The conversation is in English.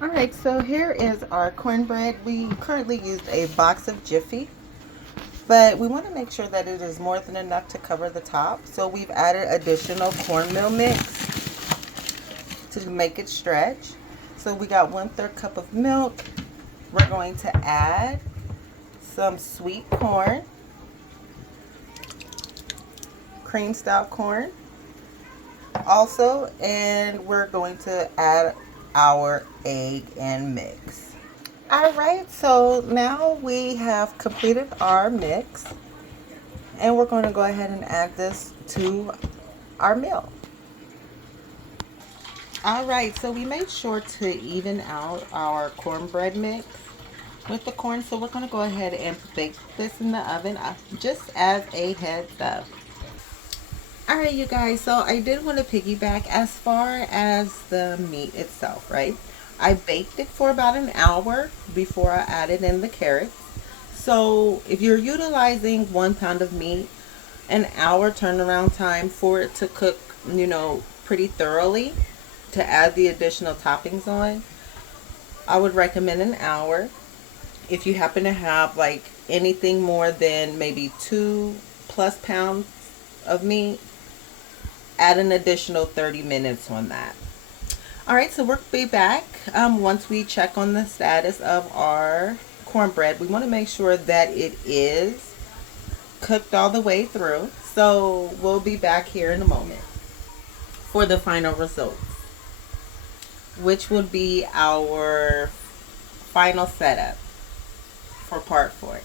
All right, so here is our cornbread. We currently used a box of Jiffy, but we want to make sure that it is more than enough to cover the top. So we've added additional cornmeal mix to make it stretch. So we got 1/3 cup of milk. We're going to add some sweet corn, cream style corn also, and we're going to add our egg and mix. All right, so now we have completed our mix, and we're going to go ahead and add this to our meal. All right, so we made sure to even out our cornbread mix with the corn, so we're going to go ahead and bake this in the oven just as a heads up. All right, you guys, so I did want to piggyback as far as the meat itself, right? I baked it for about an hour before I added in the carrots. So if you're utilizing 1 pound of meat, an hour turnaround time for it to cook, pretty thoroughly to add the additional toppings on, I would recommend an hour. If you happen to have like anything more than maybe 2+ pounds of meat, add an additional 30 minutes on that. All right, so we'll be back once we check on the status of our cornbread. We want to make sure that it is cooked all the way through. So we'll be back here in a moment for the final results, which would be our final setup for part 4.